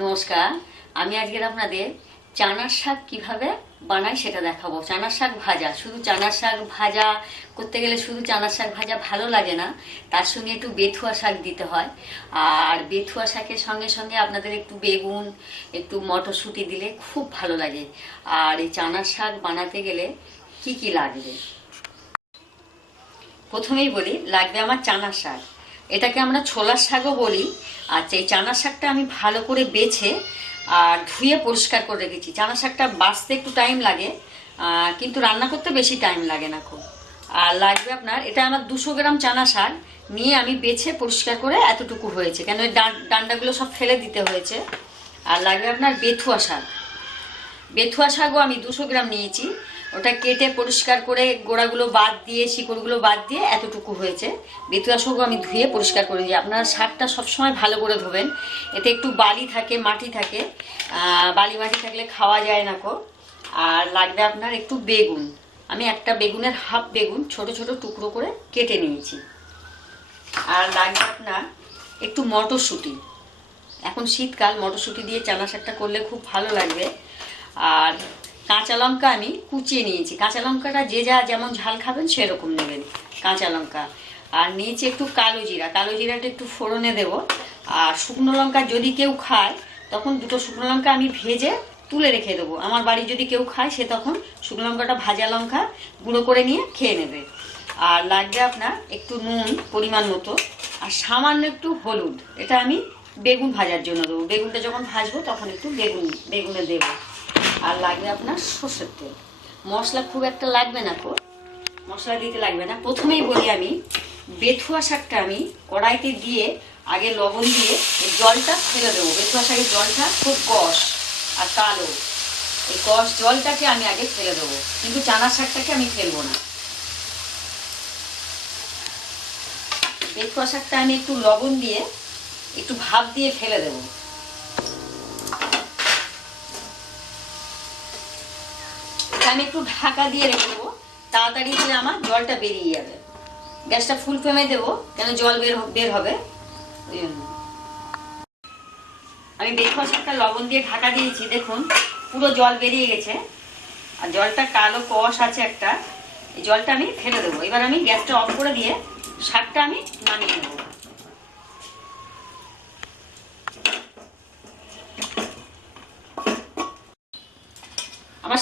নমস্কার, আমি আজকের আপনাদের চানার শাক কীভাবে বানাই সেটা দেখাবো। চানার শাক ভাজা, শুধু চানার শাক ভাজা করতে গেলে শুধু চানার শাক ভাজা ভালো লাগে না, তার সঙ্গে একটু বেথুয়া শাক দিতে হয়। আর বেথুয়া শাকের সঙ্গে সঙ্গে আপনাদের একটু বেগুন, একটু মটরশুঁটি দিলে খুব ভালো লাগে। আর এই চানার শাক বানাতে গেলে কি কি লাগবে? প্রথমেই বলি, লাগবে আমার চানার শাক। এটাকে আমরা ছোলার শাকও বলি। আচ্ছা এই চানা শাকটা আমি ভালো করে বেছে আর ধুয়ে পরিষ্কার করে রেখেছি। চানা শাকটা বাঁচতে একটু টাইম লাগে কিন্তু রান্না করতে বেশি টাইম লাগে না খুব। আর লাগবে আপনার, এটা আমার দুশো গ্রাম চানা শাক নিয়ে আমি বেছে পরিষ্কার করে এতটুকু হয়েছে। কেন ডান- ডান্ডাগুলো সব ফেলে দিতে হয়েছে। আর লাগবে আপনার বেথুয়া শাক। বেথুয়া শাকও আমি দুশো গ্রাম নিয়েছি। ওটা কেটে পরিষ্কার করে গোড়াগুলো বাদ দিয়ে, শিকড়গুলো বাদ দিয়ে এতটুকু হয়েছে। বেথুয়া শাকও আমি ধুয়ে পরিষ্কার করে দিই। আপনারা শাকটা সবসময় ভালো করে ধোবেন। এতে একটু বালি থাকে, মাটি থাকে। বালি মাটি থাকলে খাওয়া যায় না কো। আর লাগবে আপনার একটু বেগুন। আমি একটা বেগুনের হাফ বেগুন ছোট ছোট টুকরো করে কেটে নিয়েছি। আর লাগবে আপনার একটু মটরশুঁটি। এখন শীতকাল, মটরশুঁটি দিয়ে চানা শাকটা করলে খুব ভালো লাগবে। আর কাঁচা লঙ্কা আমি কুচিয়ে নিয়েছি। কাঁচা লঙ্কাটা যে যা যেমন ঝাল খাবেন সেরকম নেবেন কাঁচা লঙ্কা। আর নিয়েছি একটু কালো জিরা। কালো জিরাটা একটু ফোড়নে দেব। আর শুকনো লঙ্কা যদি কেউ খায়, তখন দুটো শুকনো লঙ্কা আমি ভেজে তুলে রেখে দেবো। আমার বাড়ি যদি কেউ খায়, সে তখন শুকনো লঙ্কাটা ভাজা লঙ্কা গুঁড়ো করে নিয়ে খেয়ে নেবে। আর লাগবে আপনার একটু নুন পরিমাণ মতো। আর সামান্য একটু হলুদ। এটা আমি বেগুন ভাজার জন্য দেবো। বেগুনটা যখন ভাজবো, তখন একটু বেগুন, বেগুনে দেবো। আর লাগবে আপনার সর্ষের তেল। মশলা খুব একটা লাগবে না তো। মশলা দিতে লাগবে না। প্রথমেই বলি আমি, বেথুয়া শাকটা আমি কড়াইতে দিয়ে আগে লবণ দিয়ে জলটা ফেলে দেবো। বেথুয়া শাকের জলটা খুব কষ আর কালো। এই কষ জলটাকে আমি আগে ফেলে দেবো। কিন্তু চানা শাকটাকে আমি ফেলব না। বেথুয়া শাকটা আমি একটু লবণ দিয়ে একটু ভাপ দিয়ে ফেলে দেবো। আমি একটু ঢাকা দিয়ে রেখে দেবো। তাড়াতাড়ি করে আমার জলটা বেরিয়ে যাবে। গ্যাসটা ফুল ফ্লেমে দেবো, কেন জল বের বের হবে? ওই জন্য। আমি বেথুয়া শাকটা লবণ দিয়ে ঢাকা দিয়েছি, দেখুন, পুরো জল বেরিয়ে গেছে। আর জলটা কালো কষ আছে একটা, এই জলটা আমি ফেলে দেবো। এবার আমি গ্যাসটা অফ করে দিয়ে শাকটা আমি নামিয়ে নেব।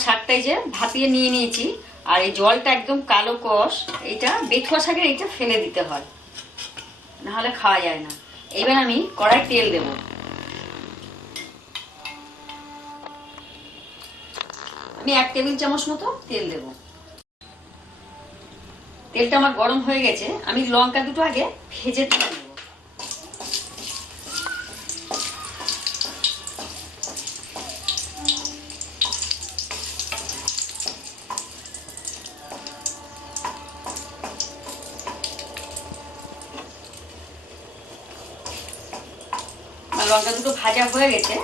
আমার শাকটা এই যে ভাপিয়ে নিয়ে নিয়েছি। আর এই জলটা একদম কালো কষ, এইটা বেথুয়া শাকের এইটা ফেলে দিতে হয়। নাহলে খাওয়া যায় না। এবার আমি কড়াই তেল দেব। আমি এক টেবিল চামচ মতো তেল দেব। তেলটা আমার গরম হয়ে গেছে। আমি লঙ্কা দুটো আগে ভেজে তুলে লঙ্কা দুটো ভাজা হয়ে গেছে,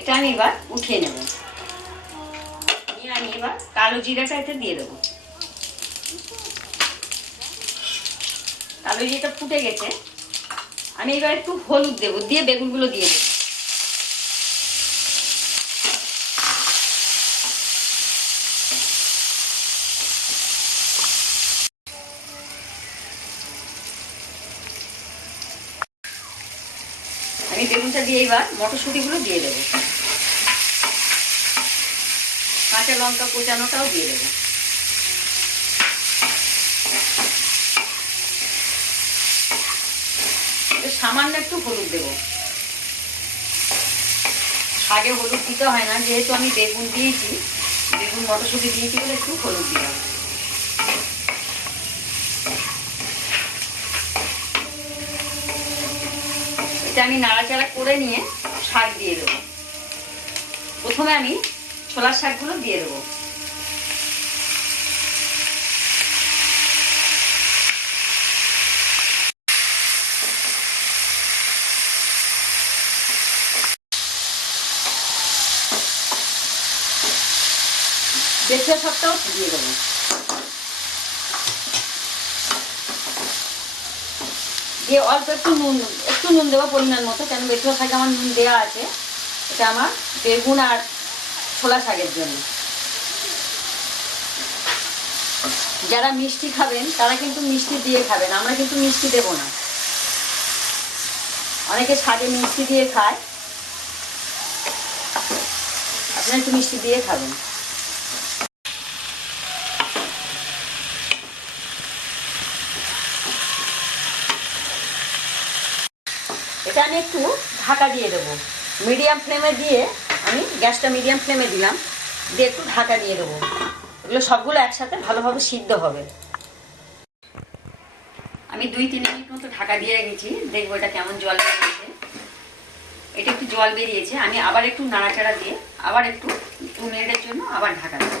এটা আমি এবার উঠিয়ে নেব। আমি এবার কালো জিরাটা এতে দিয়ে দেবো। কালো জিরাটা ফুটে গেছে, আমি এবার একটু হলুদ দেবো, দিয়ে বেগুনগুলো দিয়ে দেবো। আমি বেগুনটা দিয়ে এবার মটরশুঁটিগুলো দিয়ে দেবো। কাঁচা লঙ্কা কোচানোটাও দিয়ে দেবো। সামান্য একটু হলুদ দেবো। আগে হলুদ দিতে হয় না, যেহেতু আমি বেগুন দিয়েছি, বেগুন মটরশুঁটি দিয়েছি বলে একটু হলুদ দিলাম এটা আমি নাড়াচাড়া করে নিয়ে শাক দিয়ে দেবো। প্রথমে আমি ছোলার শাকগুলো দিয়ে দেবো। বেছে শাকটাও দিয়ে দেবো। দিয়ে অল্প একটু নুন একটু নুন দেবো পরিমাণ মতো, কেন বেটুয়া শাকে আমার নুন দেওয়া আছে। এটা আমার বেগুন আর ছোলা শাকের জন্য। যারা মিষ্টি খাবেন, তারা কিন্তু মিষ্টি দিয়ে খাবেন, আমরা কিন্তু মিষ্টি দেবো না। অনেকে শাকে মিষ্টি দিয়ে খায়। আপনারা একটু মিষ্টি দিয়ে খাবেন। এটা আমি একটু ঢাকা দিয়ে দেবো। মিডিয়াম ফ্লেমে দিয়ে আমি গ্যাসটা মিডিয়াম ফ্লেমে দিলাম, দিয়ে একটু ঢাকা দিয়ে দেবো। এগুলো সবগুলো একসাথে ভালোভাবে সিদ্ধ হবে। আমি দুই তিন মিনিট মতো ঢাকা দিয়ে রেখেছি, দেখব এটা কেমন জল বেরিয়েছে। এটা একটু জল বেরিয়েছে, আমি আবার একটু নাড়াচাড়া দিয়ে আবার একটু দু মিনিটের জন্য আবার ঢাকা দেবো।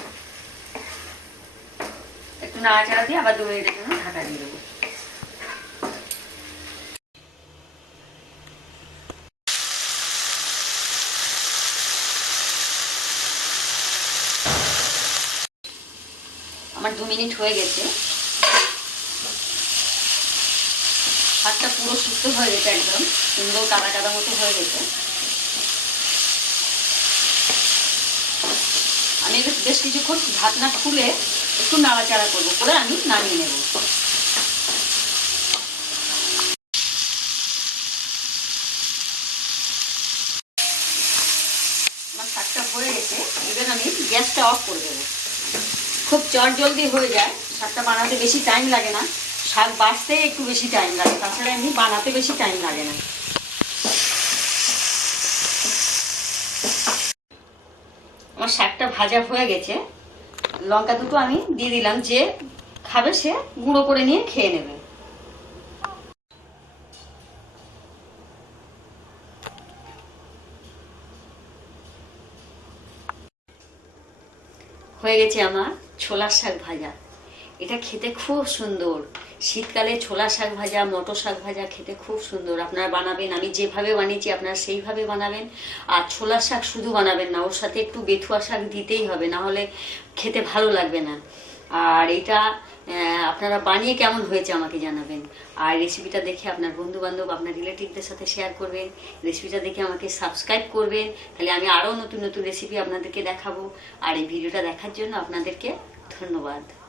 একটু নাড়াচাড়া দিয়ে আবার দু মিনিটের জন্য ঢাকা দিয়ে দেবো। দু মিনিট হয়ে গেছে। শাকটা পুরো সুস্থ হয়ে গেছে একদম। সুন্দর কাদা কাদা মতো হয়ে গেছে। আমি বেশ কিছুক্ষণ ঢাকনা খুলে একটু নাড়াচাড়া করব। করে আমি নামিয়ে নেব। আমার শাকটা হয়ে গেছে। এবার আমি গ্যাসটা অফ করে দেবো। খুব চট জলদি হয়ে যায়, শাকটা বানাতে বেশি টাইম লাগে না। শাক বাঁচতে একটু বেশি টাইম লাগে, তাছাড়া এমনি বানাতে বেশি টাইম লাগে না। আমার শাকটা ভাজা হয়ে গেছে। লঙ্কা দুটো আমি দিয়ে দিলাম, যে খাবে সে গুঁড়ো করে নিয়ে খেয়ে নেবে। হয়ে গেছে আমার ছোলার শাক ভাজা। এটা খেতে খুব সুন্দর। শীতকালে ছোলা শাক ভাজা, মটর শাক ভাজা খেতে খুব সুন্দর। আপনারা বানাবেন, আমি যেভাবে বানিয়েছি আপনারা সেইভাবে বানাবেন। আর ছোলার শাক শুধু বানাবেন না, ওর সাথে একটু বেথুয়া শাক দিতেই হবে, না হলে খেতে ভালো লাগবে না। আর এটা আপনারা বানিয়ে কেমন হয়েছে আমাকে জানাবেন। আর রেসিপিটা দেখে আপনার বন্ধু বান্ধব আপনার রিলেটিভদের সাথে শেয়ার করবেন। রেসিপিটা দেখে আমাকে সাবস্ক্রাইব করবেন। তাহলে আমি আরও নতুন নতুন রেসিপি আপনাদেরকে দেখাবো। আর এই ভিডিওটা দেখার জন্য আপনাদেরকে ধন্যবাদ।